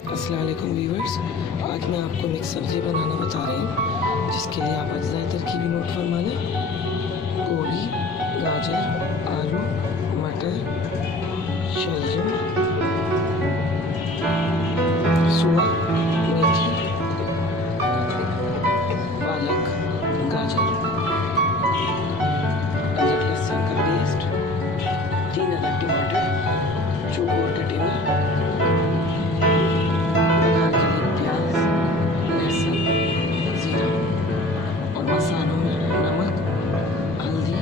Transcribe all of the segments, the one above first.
अस्सलाम वालेकुम व्यूअर्स, आज मैं आपको मिक्स सब्ज़ी बनाना बता रही हूँ, जिसके लिए आप अज्जाए तरकीबी नोट फरमा लें। गोभी, गाजर, आलू, मटर, शलजम, सुआ, मेथी, पालक, गाजर, अदरक लहसुन का पेस्ट, 3 अदद टमाटर, चौकोर कटे हुए, मसालों में नमक, हल्दी,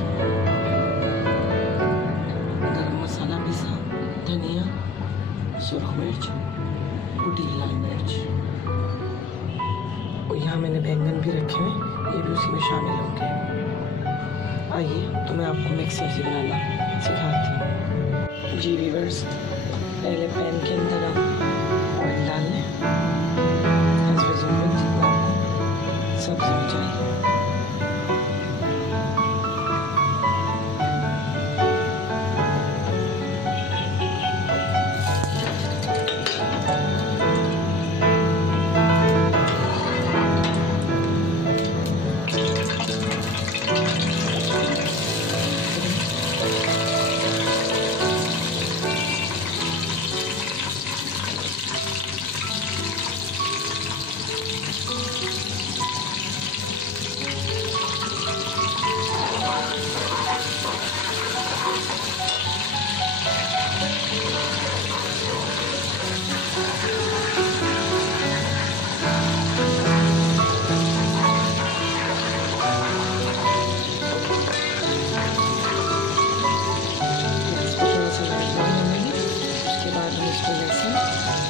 गरम मसाला पिसा, धनिया, सुरख मिर्च, कुटी लाल मिर्च। और यहाँ मैंने बैंगन भी रखे हैं, ये भी उसी में शामिल होंगे। आइए तो मैं आपको मिक्स सब्ज़ी बनाना सिखाती हूँ। जी व्यूअर्स, पहले पैन के अंदर आप ऑयल डाल लें। सब्ज़ी में चाहिए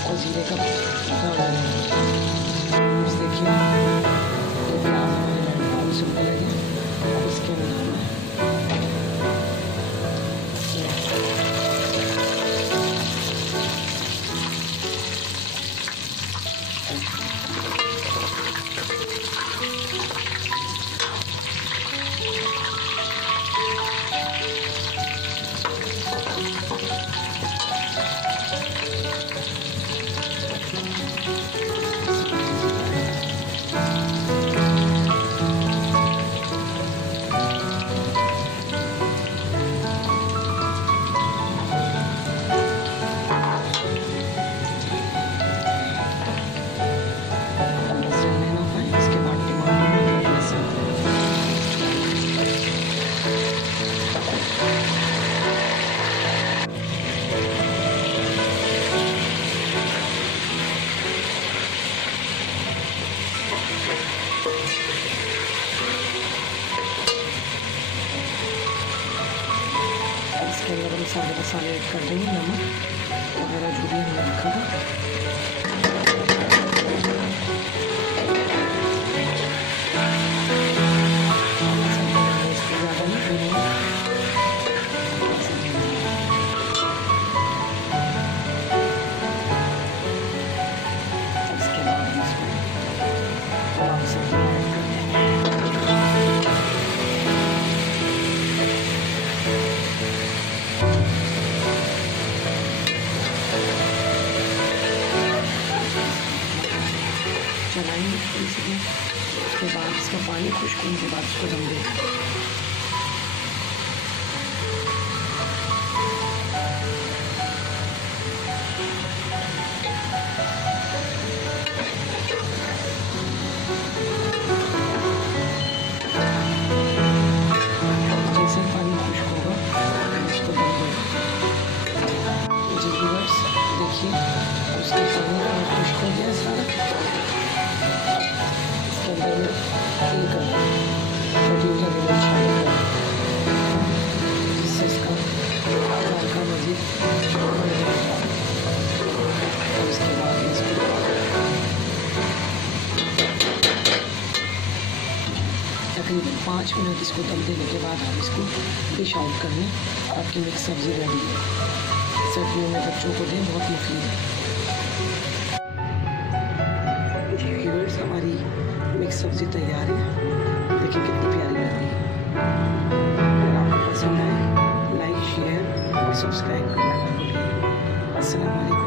और जीरे का पाउडर डालेंगे। देखिए ये प्याज हमारे लाल सुनने लगे। अब इसके अंदर इसके अंदर हम सारे मसाले ऐड कर देंगे, नमक वगैरह जो भी हमने रखा था। चलाएंगे उसके बाद इसका पानी खुश्क होने के बाद इसको दम देंगे। जैसे पानी खुश्क होगा उसको दम देंगे। जी व्यूअर्स, देखिए उसका पानी खुश्क हो गया सारा। जिससे इसका जायका मज़ीद बढ़ जाएगा। और इसके बाद इसको तकरीबन 5 मिनट इसको दम देने के बाद आप इसको डिश आउट कर लें। आपकी मिक्स सब्ज़ी रेडी है। सर्दियों में बच्चों को दें, बहुत मुफीद है। हमारी मिक्स सब्ज़ी तैयार है। देखिए कितनी प्यारी लग रही है। अगर आपको पसंद आए लाइक, शेयर और सब्सक्राइब करना ना भूलिए। अस्सलाम वालेकुम।